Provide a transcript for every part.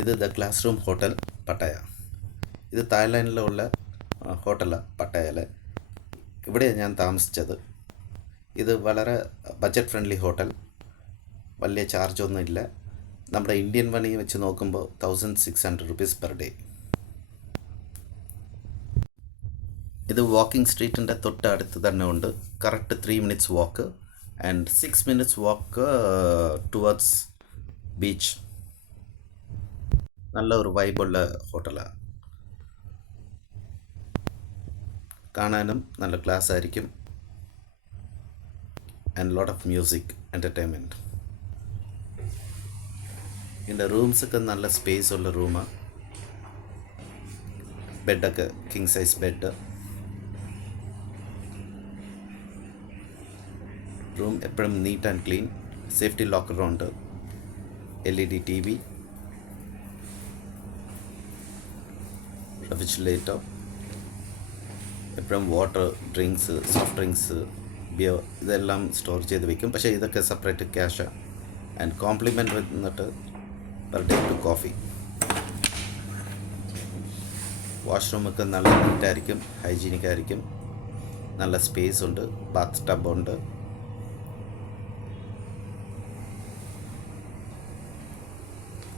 ഇത് the class room hotel Pattaya. ഇത് തായ്ലാൻഡിലുള്ള ഹോട്ടലാണ് പട്ടായയിൽ. ഇവിടെയാണ് ഞാൻ താമസിച്ചത്. ഇത് വളരെ ബഡ്ജറ്റ് ഫ്രണ്ട്ലി ഹോട്ടൽ. വലിയ ചാർജൊന്നും ഇല്ല. നമ്മുടെ ഇന്ത്യൻ മണി വെച്ച് നോക്കുമ്പോൾ 1600 റുപ്പീസ് പെർ ഡേ. ഇത് വാക്കിംഗ് സ്ട്രീറ്റിൻ്റെ തൊട്ടടുത്ത് തന്നെ ഉണ്ട്. Correct 3 minutes walk and 6 minutes walk towards beach. നല്ല ഒരു വൈബുള്ള ഹോട്ടലാണ്. കാണാനും നല്ല ക്ലാസ് ആയിരിക്കും. And lot of music entertainment. ഇതിൻ്റെ റൂംസൊക്കെ നല്ല സ്പേസ് ഉള്ള റൂമാണ്. ബെഡൊക്കെ കിങ് സൈസ് ബെഡ്. റൂം എപ്പോഴും നീറ്റ് ആൻഡ് ക്ലീൻ. സേഫ്റ്റി ലോക്കറുണ്ട്. LED TV, റെഫ്രിജറേറ്റർ, എപ്പോഴും water, drinks, soft drinks, beer ഇതെല്ലാം സ്റ്റോർ ചെയ്ത് വയ്ക്കും. പക്ഷേ ഇതൊക്കെ സെപ്പറേറ്റ് ക്യാഷ്. ആൻഡ് കോംപ്ലിമെൻ്റ് വന്നിട്ട് പെർ ഡേ ടു കോഫി. വാഷ്റൂമൊക്കെ നല്ല നീറ്റായിരിക്കും, ഹൈജീനിക് ആയിരിക്കും. നല്ല സ്പേസ് ഉണ്ട്. ബാത്ത് ടബുണ്ട്.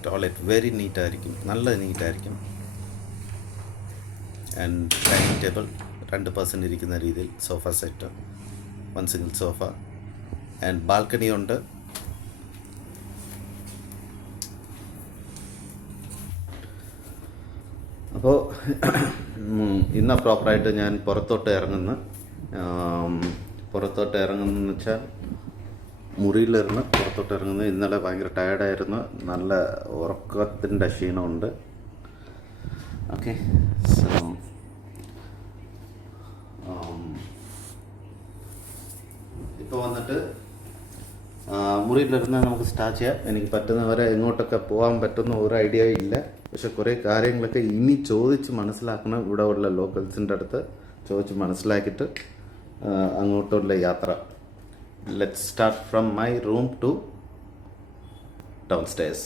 ടോയ്ലറ്റ് വെരി നീറ്റായിരിക്കും, നല്ല നീറ്റായിരിക്കും. ആൻഡ് ഡൈനിങ് ടേബിൾ 2 പേഴ്സൺ ഇരിക്കുന്ന രീതിയിൽ sofa set, 1 single sofa. And balcony ഉണ്ട്. അപ്പോൾ ഇന്ന് പ്രോപ്പറായിട്ട് ഞാൻ പുറത്തോട്ട് ഇറങ്ങുന്നെന്ന് വെച്ചാൽ മുറിയിലിരുന്ന് പുറത്തോട്ട് ഇറങ്ങുന്നത്. ഇന്നലെ ഭയങ്കര ടയർഡായിരുന്നു. നല്ല ഉറക്കത്തിൻ്റെ ക്ഷീണമുണ്ട്. ഓക്കെ, സോ ഇപ്പോൾ വന്നിട്ട് മുറിയിലിരുന്ന് നമുക്ക് സ്റ്റാർട്ട് ചെയ്യാം. എനിക്ക് പറ്റുന്നവരെ എങ്ങോട്ടൊക്കെ പോകാൻ പറ്റുന്ന ഒരു ഐഡിയ ഇല്ല. പക്ഷെ കുറേ കാര്യങ്ങളൊക്കെ ഇനി ചോദിച്ച് മനസ്സിലാക്കണം. ഇവിടെ ഉള്ള ലോക്കൽസിൻ്റെ അടുത്ത് ചോദിച്ച് മനസ്സിലാക്കിയിട്ട് അങ്ങോട്ടുള്ള യാത്ര. Let's start from my room to downstairs.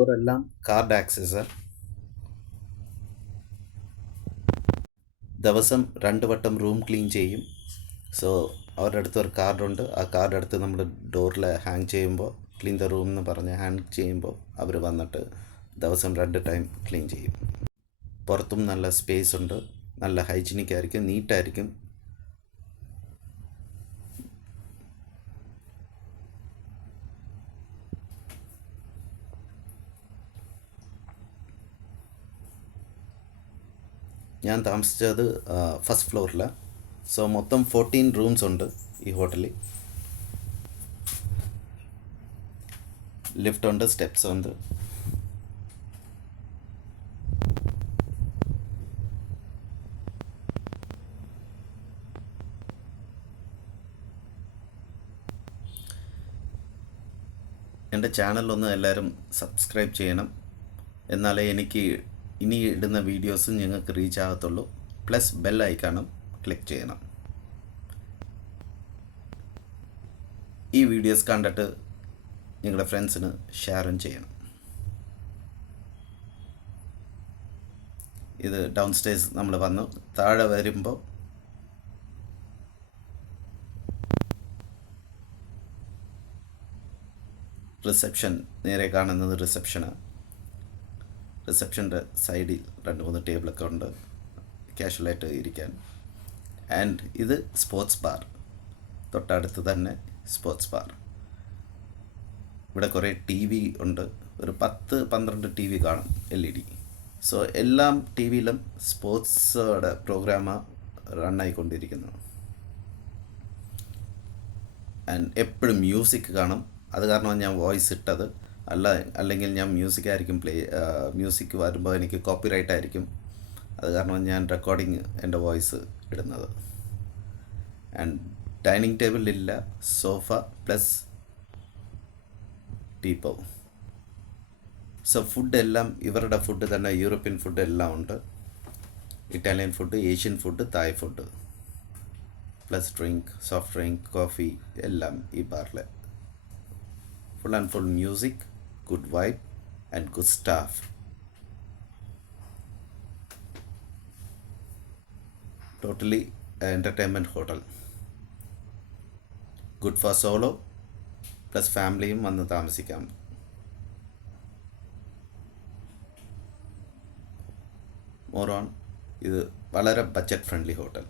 ഇവരെല്ലാം കാർഡ് ആക്സസ്. ദിവസം 2 വട്ടം റൂം ക്ലീൻ ചെയ്യും. സോ അവരുടെ അടുത്ത് ഒരു കാർഡുണ്ട്. ആ കാർഡ് എടുത്ത് നമ്മൾ ഡോറിൽ ഹാങ് ചെയ്യുമ്പോൾ, ക്ലീൻ ദ റൂം എന്ന് പറഞ്ഞ് ഹാങ് ചെയ്യുമ്പോൾ അവർ വന്നിട്ട് ദിവസം 2 ടൈം ക്ലീൻ ചെയ്യും. പുറത്തും നല്ല സ്പേസ് ഉണ്ട്. നല്ല ഹൈജീനിക് ആയിരിക്കും, നീറ്റായിരിക്കും. ഞാൻ താമസിച്ചത് ഫസ്റ്റ് ഫ്ലോറിലാണ്. സോ മൊത്തം 14 റൂംസ് ഉണ്ട് ഈ ഹോട്ടലിൽ. ലിഫ്റ്റ് ഉണ്ട്, സ്റ്റെപ്സ് ഉണ്ട്. എൻ്റെ ചാനലൊന്ന് എല്ലാവരും സബ്സ്ക്രൈബ് ചെയ്യണം. എന്നാലേ എനിക്ക് ഇനി ഇടുന്ന വീഡിയോസ് നിങ്ങൾക്ക് റീച്ച് ആകത്തുള്ളൂ. പ്ലസ് ബെൽ ഐക്കണും ക്ലിക്ക് ചെയ്യണം. ഈ വീഡിയോസ് കണ്ടിട്ട് നിങ്ങളുടെ ഫ്രണ്ട്സിന് ഷെയറും ചെയ്യണം. ഇത് ഡൗൺ സ്റ്റേഴ്സ് നമ്മൾ വന്നു. താഴെ വരുമ്പോൾ റിസപ്ഷൻ, നേരെ കാണുന്നത് റിസപ്ഷനാണ്. റിസപ്ഷൻ്റെ സൈഡിൽ 2-3 ടേബിളൊക്കെ ഉണ്ട് കാഷ്വലായിട്ട് ഇരിക്കാൻ. ആൻഡ് ഇത് സ്പോർട്സ് ബാർ. തൊട്ടടുത്ത് തന്നെ സ്പോർട്സ് ബാർ. ഇവിടെ കുറേ TV ഉണ്ട്. ഒരു 10-12 TV കാണും, LED. സോ എല്ലാം TV-യിലും സ്പോർട്സുടെ പ്രോഗ്രാമാണ് റണ്ണായിക്കൊണ്ടിരിക്കുന്നു. ആൻഡ് എപ്പോഴും മ്യൂസിക് കാണും. അത് കാരണമാണ് ഞാൻ വോയിസ് ഇട്ടത്. അല്ലെങ്കിൽ ഞാൻ മ്യൂസിക് വരുമ്പോൾ എനിക്ക് കോപ്പിറൈറ്റ് ആയിരിക്കും. അത് കാരണം ഞാൻ റെക്കോർഡിങ് എൻ്റെ വോയിസ് ഇടുന്നത്. ആൻഡ് ഡൈനിങ് ടേബിളിലില്ല, sofa plus teapoy. So food എല്ലാം ഇവരുടെ ഫുഡ് തന്നെ, യൂറോപ്യൻ ഫുഡ് എല്ലാം ഉണ്ട്. Italian food, Asian food, Thai food, plus drink, soft drink, coffee എല്ലാം ഈ ബാറിൽ. Full and full music, good vibe and good staff. Totally entertainment hotel. Good for solo plus ഫാമിലിയും വന്ന് താമസിക്കാം. മോർ ഓൺ, ഇത് വളരെ ബഡ്ജറ്റ് ഫ്രണ്ട്ലി ഹോട്ടൽ.